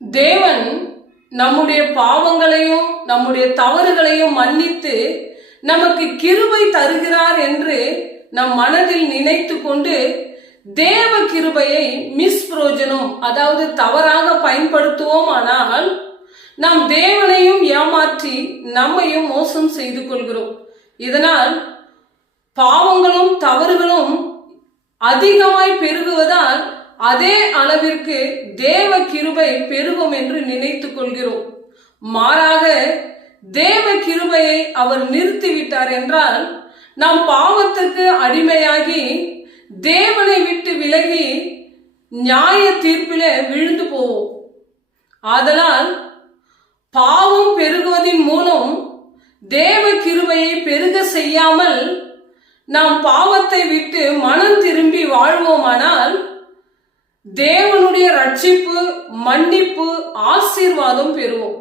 தேவன் நம்முடைய பாவங்களையும் நம்முடைய தவறுகளையும் மன்னித்து நமக்கு கிருபை தருகிறார் என்று நம் மனதில் நினைத்து கொண்டு தேவ கிருபையை மிஸ்பிரோஜனம், அதாவது தவறாக பயன்படுத்துவோம். ஆனால் நாம் தேவனையும் ஏமாற்றி நம்மையும் மோசம் செய்து கொள்கிறோம். இதனால் பாவங்களும் தவறுகளும் அதிகமாய் பெருகுவதால் அதே அளவிற்கு தேவ கிருபை பெருகும் என்று நினைத்துக் கொள்கிறோம். மாறாக தேவ கிருபையை அவர் நிறுத்திவிட்டார் என்றால் நாம் பாவத்துக்கு அடிமையாகி தேவனை விட்டு விலகி நியாய தீர்ப்பில விழுந்து போவோம். ஆதலால் பாவம் பெருகுவதின் மூலம் தேவ கிருபையை பெருக செய்யாமல் நாம் பாவத்தை விட்டு மனம் திரும்பி வாழ்வோமானால் தேவனுடைய ரட்சிப்பு, மன்னிப்பு, ஆசீர்வாதம் பெறுவோம்.